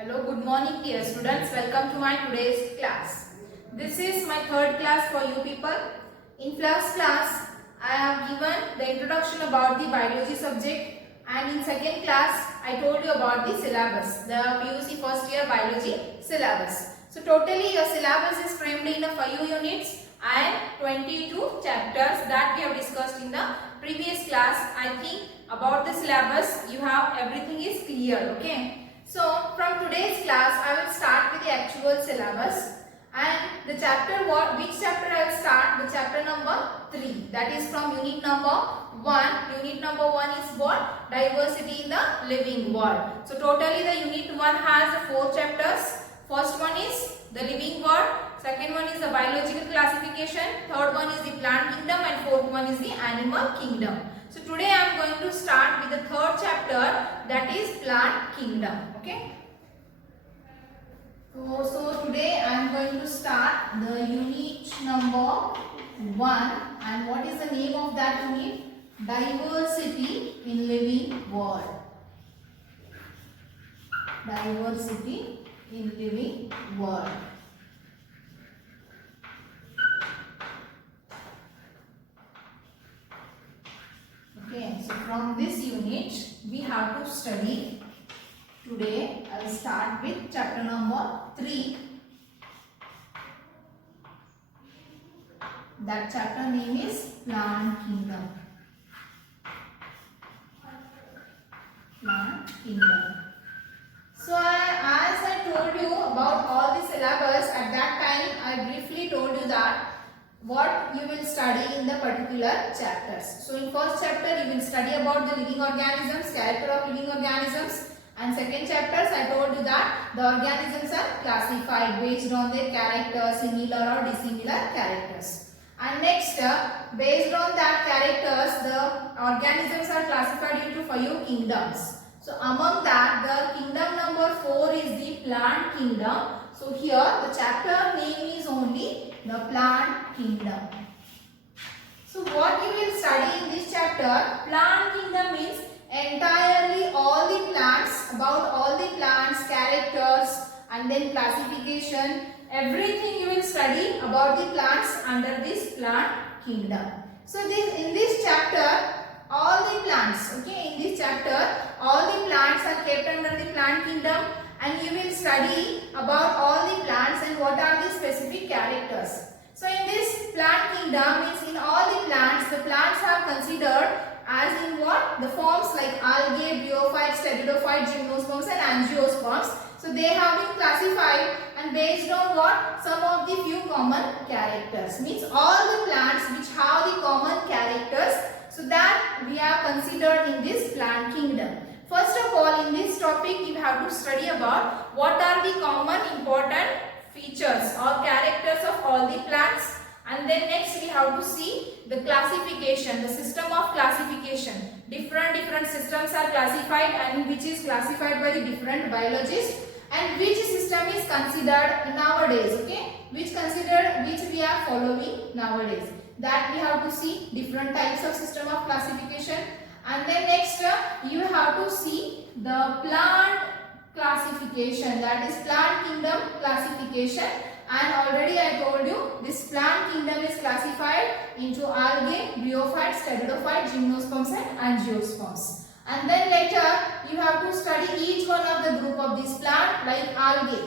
Hello, good morning dear students. Welcome to my today's class. This is my third class for you people. In first class, I have given the introduction about the biology subject, and in second class, I told you about the syllabus, the PUC first year biology syllabus. So totally your syllabus is framed in a 5 units and 22 chapters that we have discussed in the previous class. I think about the syllabus, you have everything is clear, okay? So from today's class, I will start with the actual syllabus, and the chapter which chapter I will start? The chapter number 3, that is from unit number 1. Unit number 1 is what? Diversity in the living world. So totally the unit 1 has 4 chapters. First one is the living world, second one is the biological classification, third one is the plant kingdom, and fourth one is the animal kingdom. So today I am going to start with the third chapter, that is plant kingdom. Okay. So today I am going to start the unit number 1, and what is the name of that unit? Diversity in living world. Diversity in living world. Okay, so from this unit we have to study. Today I will start with chapter number 3. That chapter name is Plant Kingdom. Plant Kingdom. So as I told you about all the syllabus, at that time I briefly told you that what you will study in the particular chapters. So in first chapter you will study about the living organisms, character of living organisms, and second chapters I told you that the organisms are classified based on their character, similar or dissimilar characters. And next, based on that characters, the organisms are classified into 5 kingdoms. So among that, the kingdom number 4 is the plant kingdom. So here the chapter name is only the plant kingdom. So what you will study in this chapter? Plant kingdom means entirely all the plants, about all the plants, characters, and then classification. Everything you will study about the plants under this plant kingdom. So in this chapter, all the plants, okay, in this chapter, all the plants are kept under the plant kingdom, and you will study about all the plants and what are the specific characters. So in this plant kingdom, means in all the plants are considered as in what? The forms like algae, bryophytes, pteridophytes, gymnosperms and angiosperms. So they have been classified, and based on what? Some of the few common characters. Means all the plants which have the common characters, so that we are considered in this plant kingdom. First of all, in this topic you have to study about what are the common important features or characters of all the plants, and then next we have to see the classification, the system of classification. Different systems are classified, and which is classified by the different biologists, and which system is considered nowadays, okay, which we are following nowadays. That we have to see different types of system of classification. And then next you have to see the plant classification, that is plant kingdom classification. And already I told you this plant kingdom is classified into algae, bryophytes, pteridophytes, gymnosperms and angiosperms. And then later you have to study each one of the group of this plant, like algae.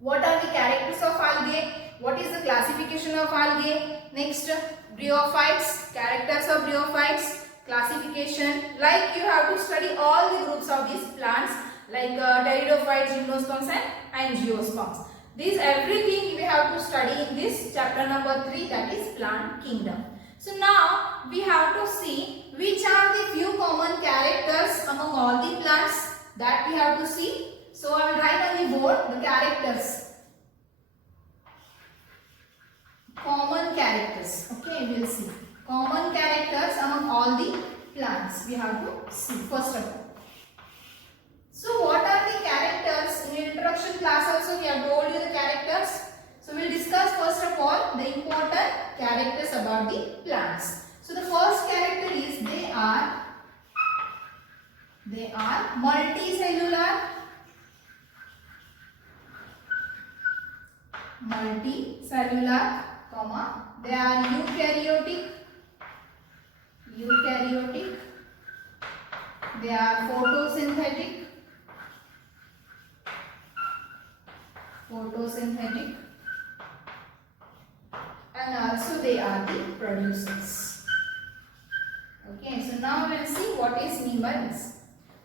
What are the characters of algae? What is the classification of algae? Next, bryophytes, characters of bryophytes, classification. Like you have to study all the groups of these plants, like pteridophytes, gymnosperms and angiosperms. This everything we have to study in this chapter number 3, that is plant kingdom. So now we have to see which are the few common characters among all the plants, that we have to see. So I will write on the board the characters. Common characters. Okay, we will see. Common characters among all the plants we have to see first of all. So what are the characters? In introduction class also we have told you the characters. So we will discuss first of all the important characters about the plants. So the first character is they are multicellular, multicellular, comma, they are eukaryotic, they are photosynthetic, and also they are the producers. Okay, so now we will see what is means.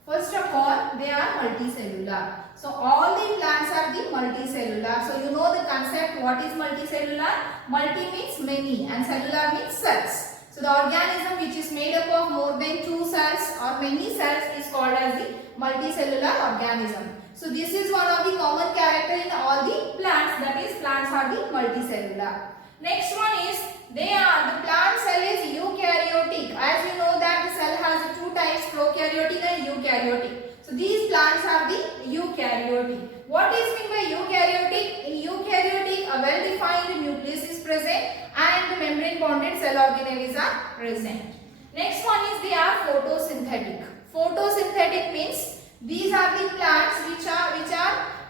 First of all, they are multicellular. So all the plants are the multicellular. So you know the concept, what is multicellular? Multi means many and cellular means cells. So the organism which is made up of more than 2 cells or many cells is called as the multicellular organism. So this is one of the common character in all the plants, that is plants are the multicellular. Next one is the plant cell is eukaryotic. As you know that the cell has 2 types, prokaryotic and eukaryotic. So these plants are the eukaryotic. What is meant by eukaryotic? In eukaryotic, a well-defined nucleus is present and the membrane bonded cell organelles are present. Next one is they are photosynthetic. Photosynthetic means these are the plants which are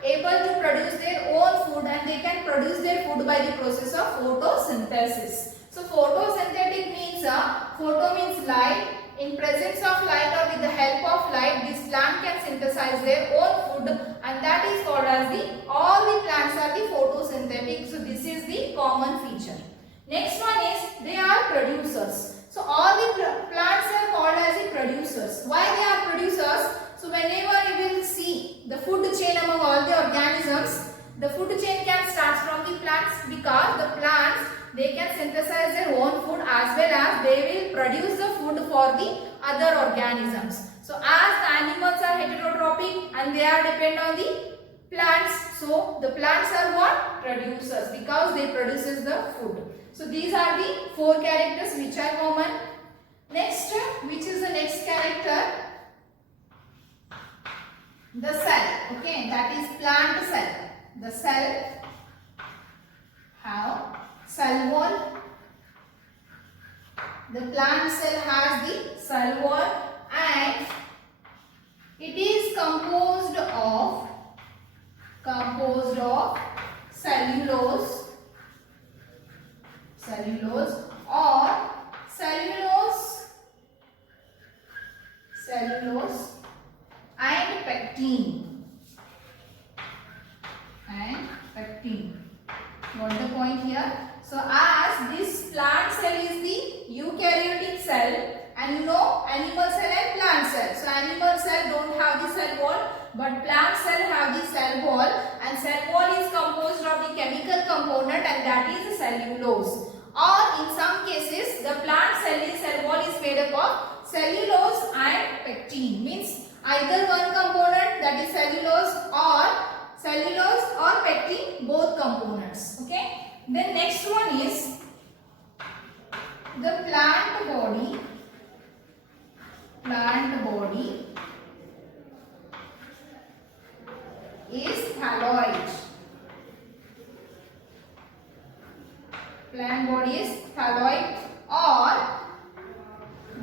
able to produce their own food and they can produce their food by the process of photosynthesis. So photosynthetic means photo means light. In presence of light or with the help of light, this plant can synthesize their own food and that is called as all the plants are the photosynthetic. So this is the common feature. Next one is they are producers. So all the plants are called as the producers. Why they are producers? So whenever you will see the food chain among all the organisms, the food chain can start from the plants because the plants they can synthesize their own food as well as they will produce the food for the other organisms. So as the animals are heterotrophic and they are dependent on the plants, so the plants are what? Producers because they produces the food. So these are the 4 characters which are common. Next, which is the next character? The cell. Okay, that is plant cell. The cell have cell wall. The plant cell has the cell wall and it is composed of cellulose or cellulose and pectin. Got the point here? So as this plant cell is the eukaryotic cell and you know animal cell and plant cell. So animal cell don't have the cell wall but plant cell have the cell wall and cell wall is composed of the chemical component and that is cellulose. Or in some cases the plant cell wall is made up of cellulose and pectin, means either one component that is cellulose or pectin, both components. Okay. Then next one is the plant body. Is thalloid. Plant body is thalloid or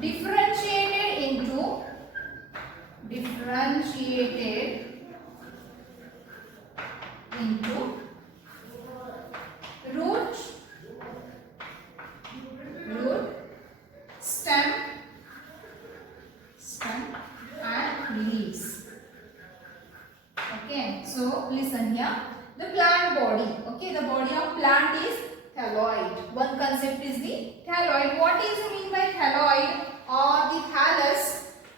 differentiated into root, stem and leaves. Okay, so listen here. The plant body. Okay, the body of plant is thalloid. One concept is the thalloid. What is mean by thalloid or the thallus?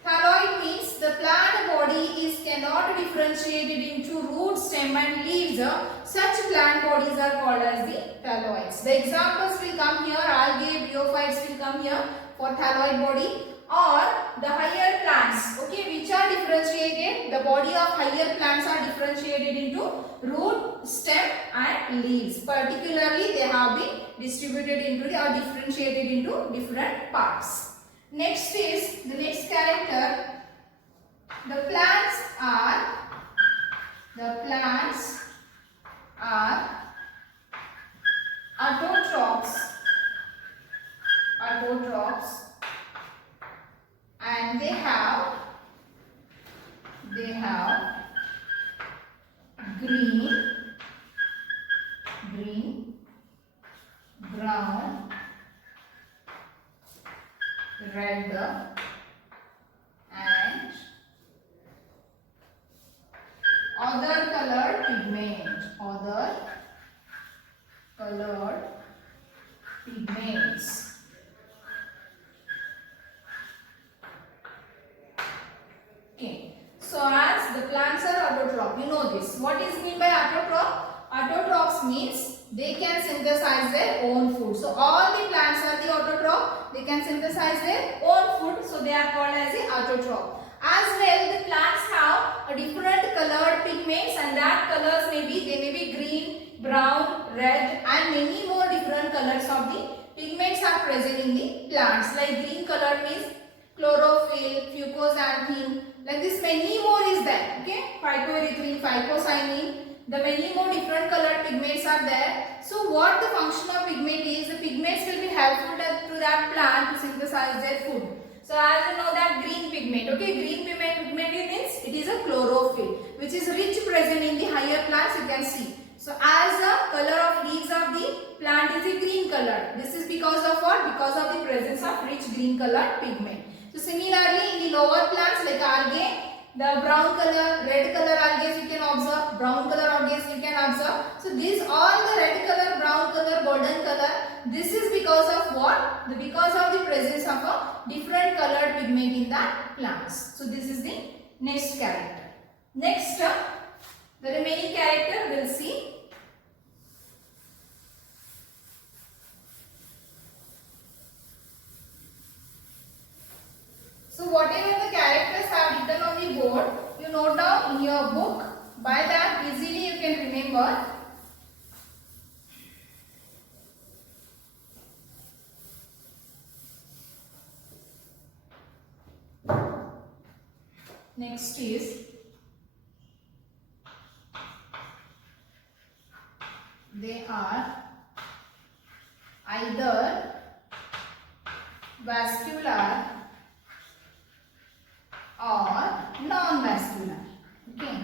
Thalloid means the plant body cannot differentiated into root, stem and leaves. Such plant bodies are called as the thalloids. The examples will come here. Algae, bryophytes will come here for thalloid body. Or the higher plants, okay, which are differentiated. The body of higher plants are differentiated into root, stem and leaves. Particularly, they have been distributed into or differentiated into different parts. Next is the next character. The plants autotrophs, and they have green red and other colored pigment, other colored pigments. Okay, so as the plants are autotroph, you know this. What is mean by autotroph? Autotrophs means they can synthesize their own food. So all the plants are the autotroph. They can synthesize their own food. So they are called as the autotroph. As well, the plants have a different colored pigments, and that colors they may be green, brown, red, and many more different colors of the pigments are present in the plants. Like green color means chlorophyll, fucoxanthin. Like this, many more is there. Okay, phycoerythrin, phycocyanin. The many more different colored pigments are there. So what the function of pigment is? The pigments will be helpful to that plant to synthesize their food. So as you know that green pigment, okay, green pigment means it is a chlorophyll which is rich present in the higher plants, you can see. So as the color of leaves of the plant is a green color. This is because of what? Because of the presence of rich green colored pigment. So similarly in the lower plants like algae, the brown color, red color algae you can observe, brown color algae you can observe. So these all the red color, brown color, golden color, this is because of what? Because of the presence of a different colored pigment in the plants. So this is the next character. Next, the remaining character we'll see. So whatever the characters are written on the board, you note down in your book. By that easily you can remember. Next is they are either vascular or non-vascular. Okay.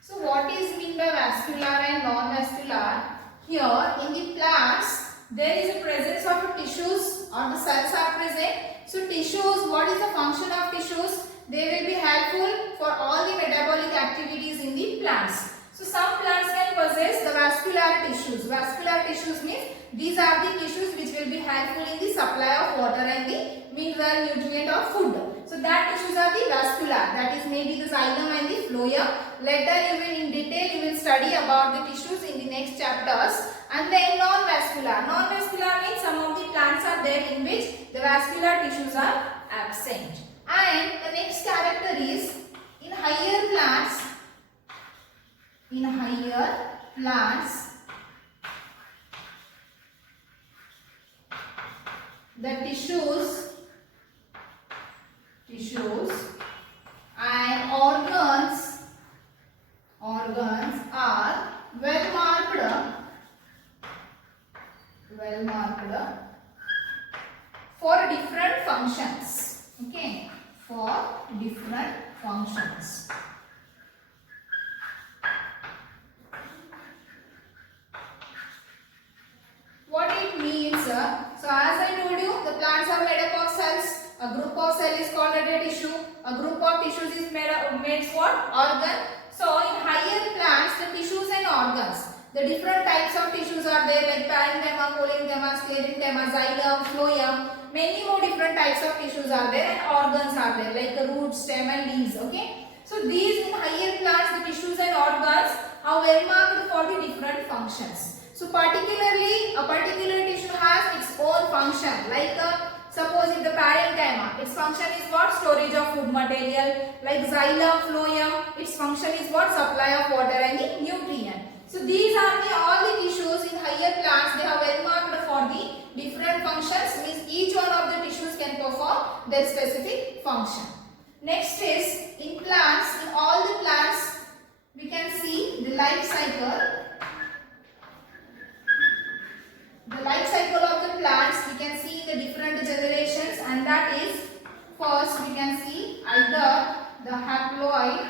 So what is mean by vascular and non-vascular? Here in the plants there is a presence of tissues or the cells are present. So tissues, what is the function of tissues? They will be helpful for all the metabolic activities in the plants. So some plants can possess the vascular tissues. Vascular tissues means these are the tissues which will be helpful in the supply of water and the mineral, nutrient or food. So that tissues are the vascular. That is maybe the xylem and the phloem. Later you will in detail you will study about the tissues in the next chapters. And then non-vascular. Non-vascular means some of the plants are there in which the vascular tissues are absent. And the next character is in higher plants. In higher plants, the tissues and organs are well marked for different functions. Okay, for different functions. What it means? So as I told you, the plants are made up of cells. A group of cells is called a tissue. A group of tissues is made what? Organ. So in higher plants, the tissues and organs, the different types of tissues are there like parenchyma, collenchyma, sclerenchyma, xylem, phloem. Many more different types of tissues are there and organs are there like the root, stem and leaves. Okay. So these in higher plants, the tissues and organs are well marked for the different functions. So particularly a particular tissue has its own function. Like suppose if the parenchyma, its function is what? Storage of food material. Like xylem, phloem, its function is what? Supply of water and the nutrient. So these are all the tissues in higher plants. They are well marked for the different functions. Means each one of the tissues can perform their specific function. Next is in plants. In all the plants, we can see the life cycle. The life cycle of the plants we can see in the different generations, and that is first we can see either the haploid,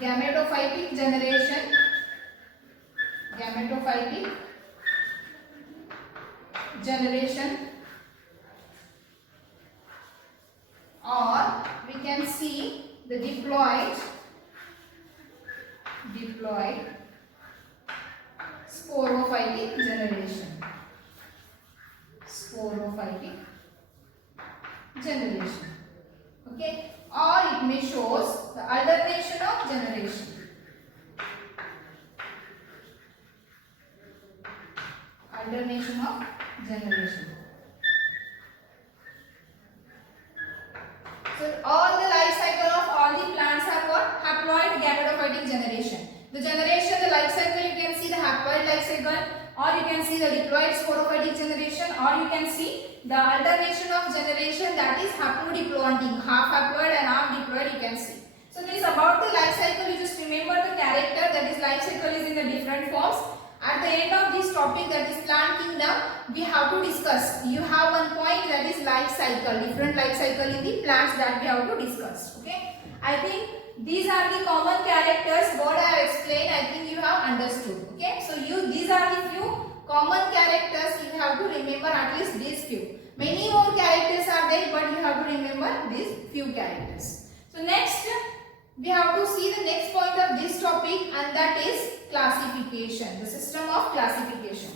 gametophytic generation, or we can see the diploid sporophytic generation. Sporophytic generation. Okay, or it may shows the alternation of generation. Alternation of generation. So all the life cycle of all the plants are what? Haploid gametophytic generation. The generation, the life cycle, you can see the haploid life cycle, or you can see the diploid sporophytic generation, or you can see the alternation of generation, that is haplodiploidy, half haploid and half diploid you can see. So this is about the life cycle. You just remember the character, that is life cycle is in the different forms. At the end of this topic, that is plant kingdom, we have to discuss. You have one point, that is life cycle, different life cycle in the plants that we have to discuss. Okay, I think these are the common characters what I have explained. I think you have understood. Okay, so these are the few common characters you have to remember, at least these few. Many more characters are there, but you have to remember these few characters. So next, we have to see the next point of this topic, and that is classification, the system of classification.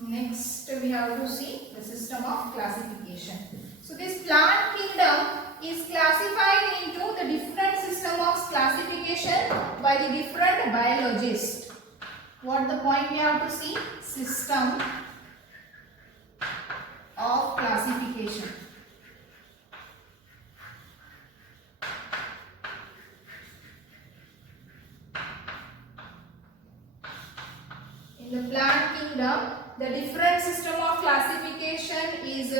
Next, we have to see the system of classification. So this plant kingdom is classified into the different system of classification by the different biologists. What the point we have to see? System of classification. In the plant kingdom, the different system of classification is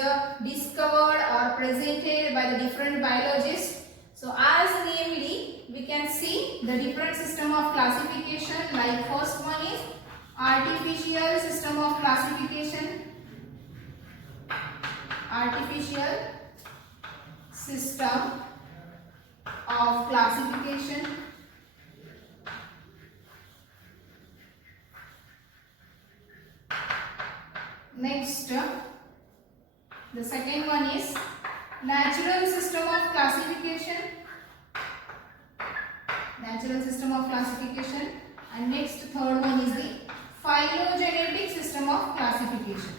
discovered or presented by the different biologists. So as namely, we can see the different system of classification, like first one is artificial system of classification. Artificial system of classification. Next, the second one is natural system of classification. Natural system of classification. And next, third one is the phylogenetic system of classification.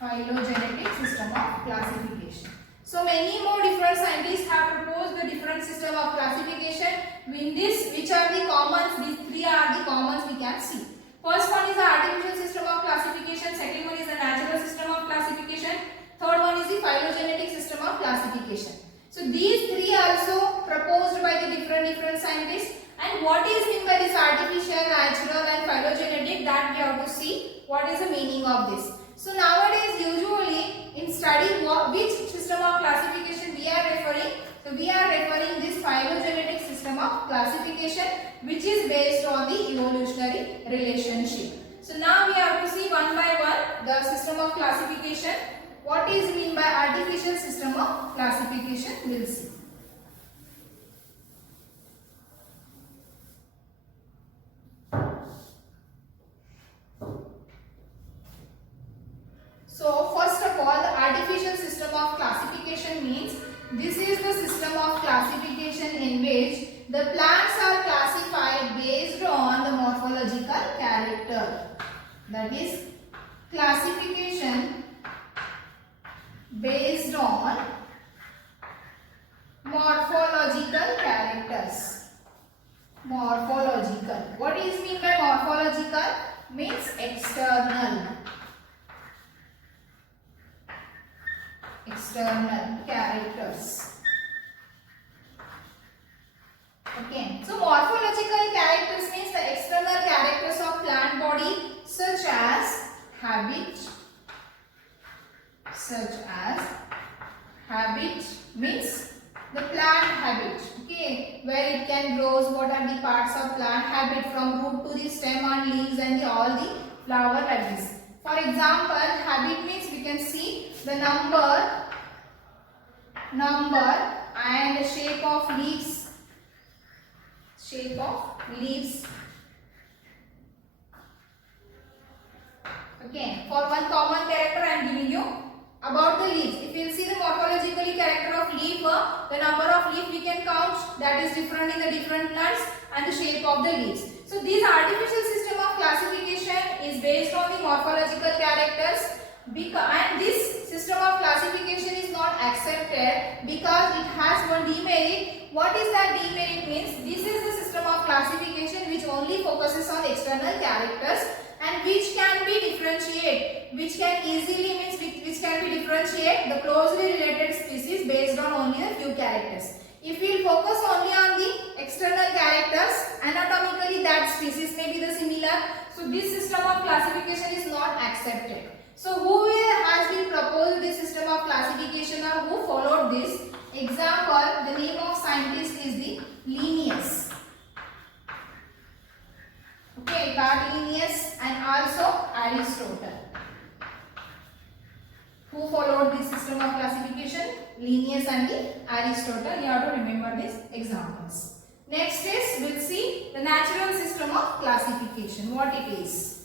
Phylogenetic system of classification. So many more different scientists have proposed the different system of classification. In this, which are the commons? These three are the commons we can see. First one is the artificial system of classification, second one is the natural system of classification, third one is the phylogenetic system of classification. So these three also proposed by the different scientists. And what is meant by this artificial, natural and phylogenetic, that we have to see what is the meaning of this. So nowadays usually in study which system of classification we are referring. So we are referring this phylogenetic system of classification, which is based on the evolutionary relationship. So now we have to see one by one the system of classification. What is meant by artificial system of classification? We will see. So first of all, the artificial system of classification means this is the system of classification in which the plants are classified based on the morphological character. That is classification based on morphological characters. Morphological. What is meant by morphological? Means external. External characters. Okay, so morphological characters means the external characters of plant body, such as habit. Means the plant habit. Okay, where it can grows, what are the parts of plant habit from root to the stem and leaves and all the flower like this. For example, habit means we can see the number and shape of leaves. Okay, for one common character I am giving you about the leaves. If you will see the morphologically character of leaf, the number of leaf we can count, that is different in the different plants, and the shape of the leaves. So this artificial system of classification is based on the morphological characters, and this system of classification is not accepted because it has one demerit. What is that demerit means? This is the system of classification which only focuses on external characters and which can be differentiate, which can easily means which can be differentiate the closely related species based on only a few characters. If we will focus only on the external characters, anatomically that species may be the similar. So this system of classification is not accepted. So who has been proposed this system of classification or who followed this? Example, the name of scientist is the Linnaeus. Okay, Carl Linnaeus and also Aristotle. Who followed this system of classification? Linnaeus and the Aristotle. You have to remember these examples. Next is, we'll see the natural system of classification, what it is.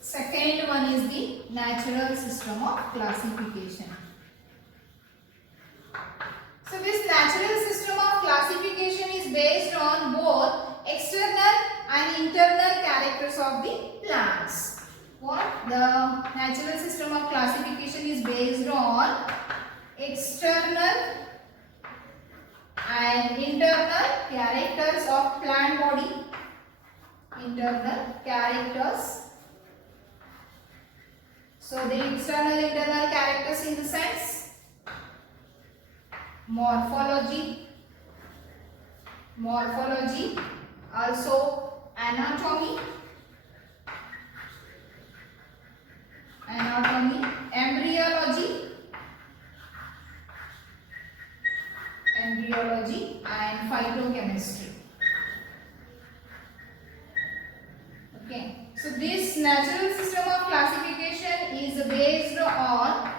Second one is the natural system of classification. So this natural system of classification is based on both external and internal characters of the plants. What? The natural system of classification is based on external and internal characters of plant body. Internal characters. So the external internal characters in the sense morphology, also anatomy, embryology and phytochemistry. Okay, so this natural system of classification is based on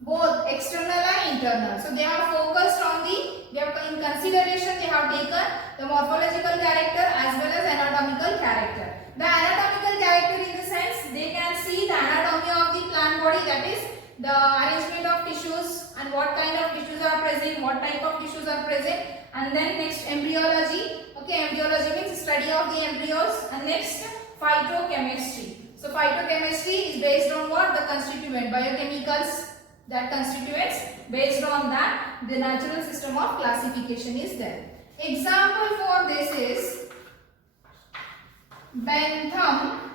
both external and internal. So they have focused on in consideration they have taken the morphological character as well as anatomical character. The anatomical character in the sense they can see the anatomy of the plant body, that is the arrangement of tissues and what kind of tissues are present, what type of tissues are present, and then next embryology. Okay, embryology means study of the embryos, and next phytochemistry. So phytochemistry is based on what? The constituent, biochemicals that constituents. Based on that, the natural system of classification is there. Example for this is Bentham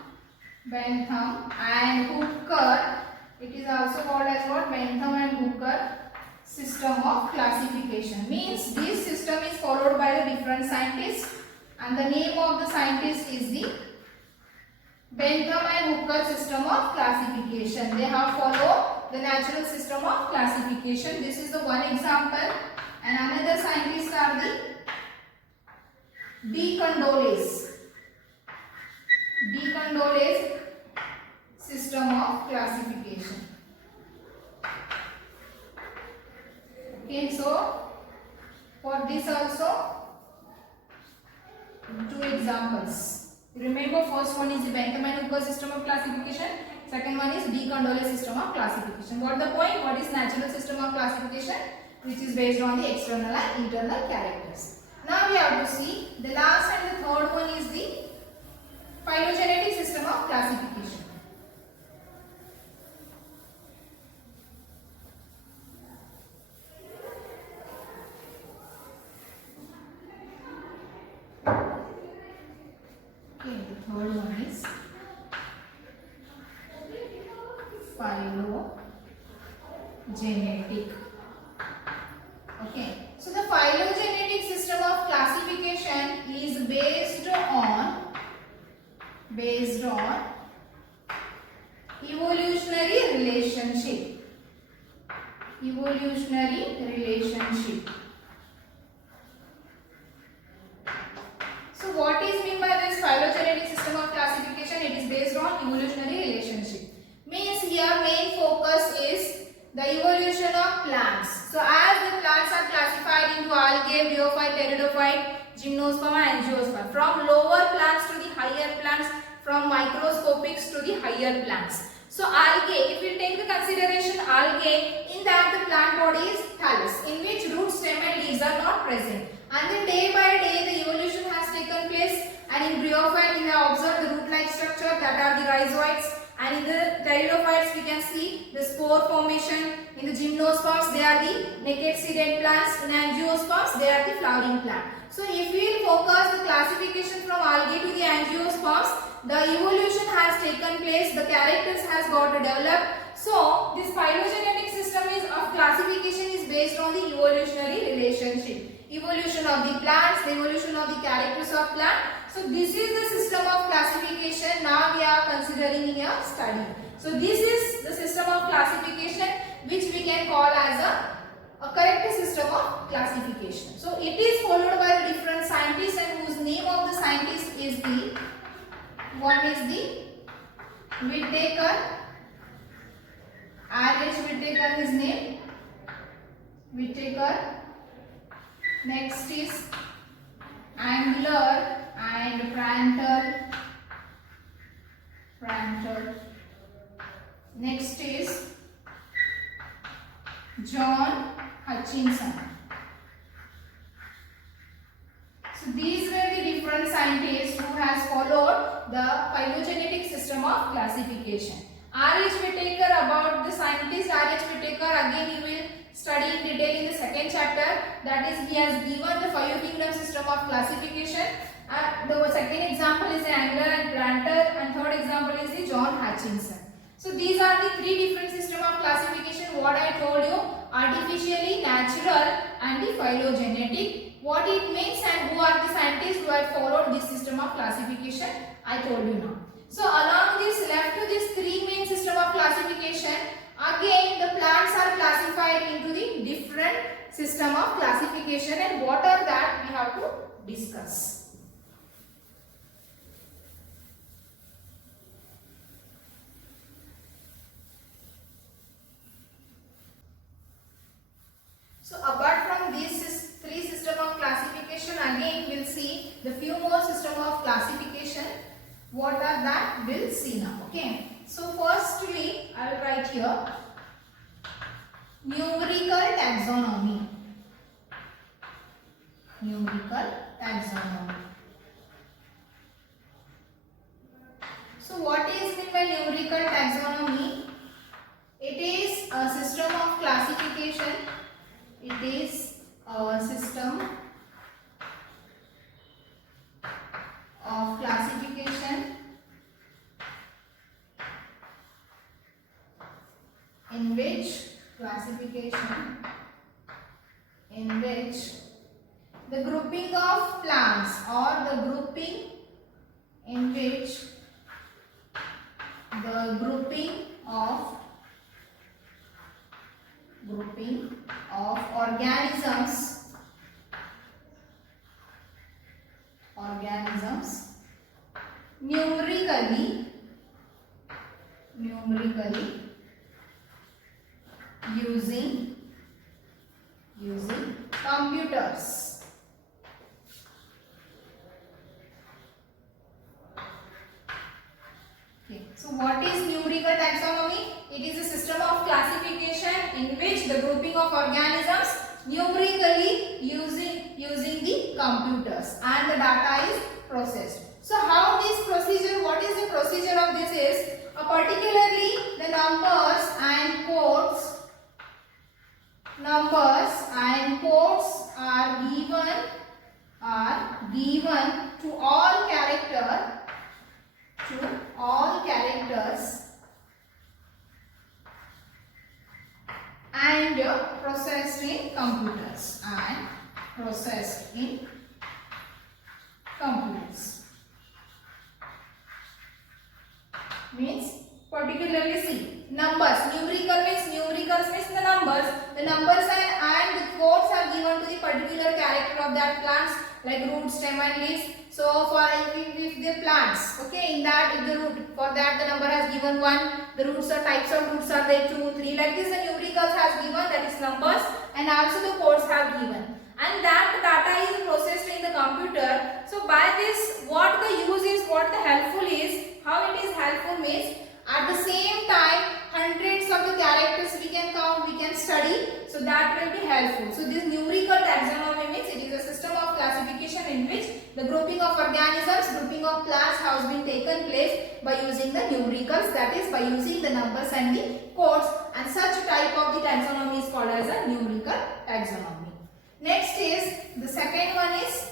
and Hooker. It is also called as what? Bentham and Hooker system of classification. Means this system is followed by the different scientists, and the name of the scientist is the Bentham and Hooker system of classification. They have followed the natural system of classification. This is the one example. And another scientists are the De Candolle system of classification. Okay, so for this also two examples. Remember, first one is the Bentham and Hooker system of classification. Second one is De Candolle system of classification. What the point? What is natural system of classification? Which is based on the external and internal characters. Now we have to see the last and the third one is the phylogenetic system of classification. Okay, the third one is phylogenetic. Okay, so the phylogenetic system of classification is based on evolutionary relationship. So what is meant by this phylogenetic system of classification? It is based on evolutionary relationship. Means here main focus is the evolution of you algae, bryophyte, pteridophyte, gymnosperm and angiosperm. From lower plants to the higher plants, from microscopics to the higher plants. So algae, if we take the consideration algae, in that the plant body is thallus, in which root, stem and leaves are not present. And then day by day the evolution has taken place, and in bryophyte we have observed the root-like structure, that are the rhizoids, and in the pteridophytes we can see the spore formation. In the gymnosperms they are the naked seeded plants, in angiosperms they are the flowering plant. So if we will focus the classification from algae to the angiosperms, the evolution has taken place, the characters has got developed. So this phylogenetic system is of classification is based on the evolutionary relationship. Evolution of the plants, the evolution of the characters of plant. So this is the system of classification now we are considering in a study. So this is the system of classification which we can call as a correct system of classification. So it is followed by the different scientists, and whose name of the scientist is the, one is the Whittaker, R.H. Whittaker his name, Whittaker. Next is Angler and Prantl. Next is John Hutchinson. So these were the different scientists who has followed the phylogenetic system of classification. R.H. Whittaker, about the scientist R.H. Whittaker, again you will study in detail in the second chapter. That is, he has given the 5 kingdom system of classification. The second example is the Angler and Prantl, and third example is the John Hutchinson. So these are the 3 different system of classification what I told you: artificially, natural and the phylogenetic. What it means and who are the scientists who have followed this system of classification, I told you now. So along this, left to this 3 main system of classification, again the plants are classified into the different system of classification, and what are that we have to discuss. So apart from these 3 system of classification, again we'll see the few more system of classification. What are that we'll see now. Okay. So firstly, I will write here numerical taxonomy. Numerical taxonomy. So what is meant by numerical taxonomy? It is a system of classification. It is a system of classification in which the grouping of plants, or the grouping in which the grouping of organisms numerically using computers. Okay. So what is numerical taxonomy? It is a system of classification in which the grouping of organisms numerically using the computers, and the data is processed. So how this procedure, what is the procedure of this is, particularly the numbers and codes are given to all characters and processed in computers means particularly see numbers. Numericals means the numbers. The numbers and the codes are given to the particular character of that plants, like root, stem and leaves. So for if the plants, okay, in that if the root, for that the number has given 1, the roots are types of roots are there 2, 3, like this the numericals has given, that is numbers, and also the codes have given. and that data is processed in the computer. So by this, what the use is, what the helpful is, how it is helpful means, at the same time hundreds of the characters we can count, we can study, so that will be helpful. So this numerical taxonomy means it is a system of classification in which the grouping of organisms, grouping of plants has been taken place by using the numericals, that is by using the numbers and the codes, and such type of the taxonomy is called as a numerical taxonomy. Next is, the second one is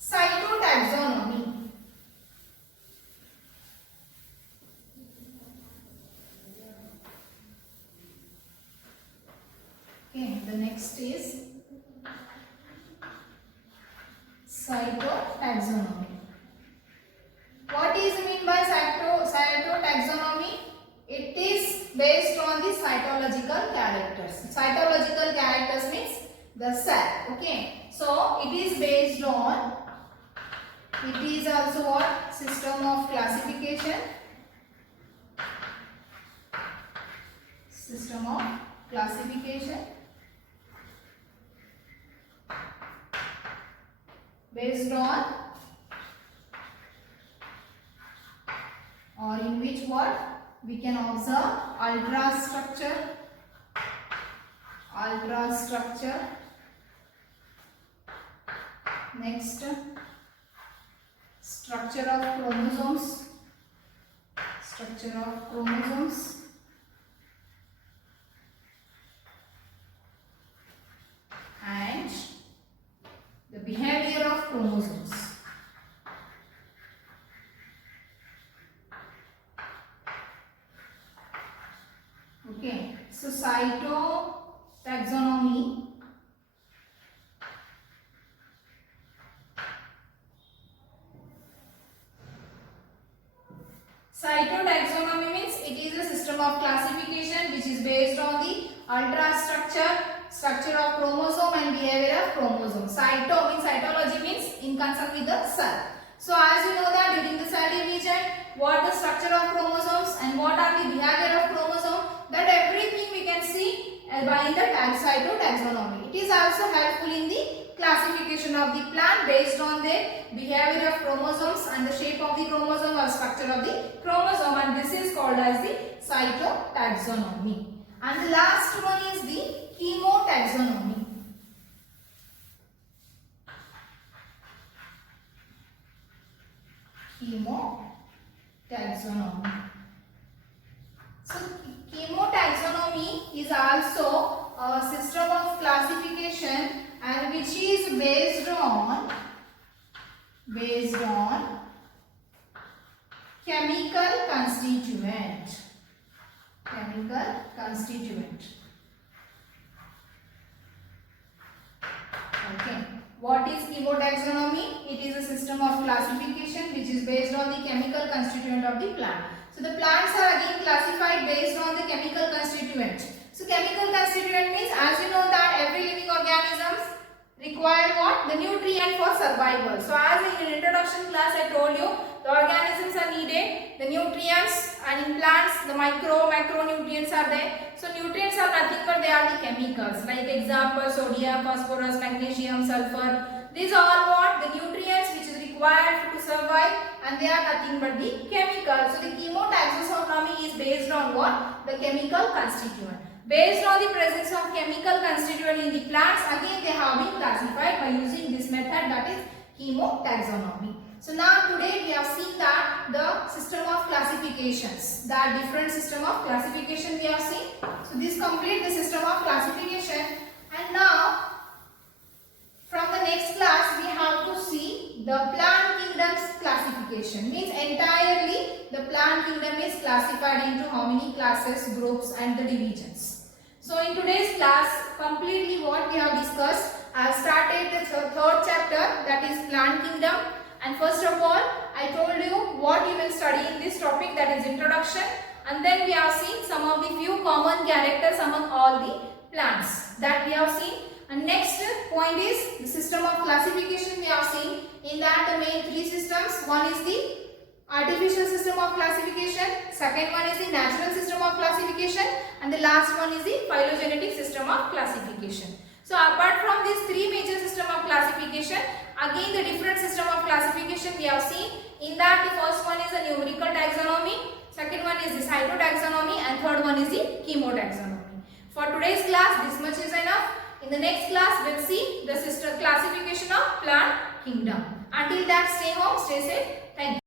cytotaxonomy. Okay, the next is cytotaxonomy. What is meant by cytotaxonomy? It is based on the cytological characters. Cytological characters means the cell. Okay, so it is based on, it is also what? System of classification. System of classification based on, or in which what we can observe ultrastructure, next structure of chromosomes, and the behavior of chromosomes. Okay, so cytotaxonomy means it is a system of classification which is based on the structure of chromosome and behavior of chromosome. Cyto means, cytology means in concern with the cell. So as you know that during the cell division, what the structure of chromosomes and what are the behavior of chromosome, that everything we can see by the cytotaxonomy. It is also helpful in the classification of the plant based on the behavior of chromosomes and the shape of the chromosome or structure of the chromosome, and this is called as the cytotaxonomy. And the last one is the chemotaxonomy. So chemotaxonomy is also a system of classification and which is based on chemical constituent. Okay. What is chemotaxonomy? It is a system of classification which is based on the chemical constituent of the plant. So the plants are again classified based on the chemical constituent. So chemical constituent means, as you know that every living organisms require what? The nutrient for survival. So as in introduction class I told you, the organisms are needed, the nutrients, and in plants the macronutrients are there. So nutrients are nothing but they are the chemicals, like example sodium, phosphorus, magnesium, sulfur. These are all what? The nutrients which is required to survive, and they are nothing but the chemicals. So the chemotaxonomy is based on what? The chemical constituent. Based on the presence of chemical constituent in the plants, again they have been classified by using this method, that is chemotaxonomy. So now today we have seen that the system of classifications, that different system of classification we have seen. So this completes the system of classification, and now from the next class we have to see the plant kingdom's classification. Means entirely the plant kingdom is classified into how many classes, groups and the divisions. So in today's class, completely what we have discussed, I have started the third chapter, that is plant kingdom. And first of all, I told you what you will study in this topic, that is introduction. And then we have seen some of the few common characters among all the plants that we have seen. And next point is the system of classification we have seen. In that the main three systems, one is the artificial system of classification, second one is the natural system of classification, and the last one is the phylogenetic system of classification. So apart from these three major system of classification, again the different system of classification we have seen. In that, the first one is the numerical taxonomy, second one is the cytotaxonomy, and third one is the chemotaxonomy. For today's class, this much is enough. In the next class, we'll see the system classification of plant kingdom. Until that, stay home, stay safe. Thank you.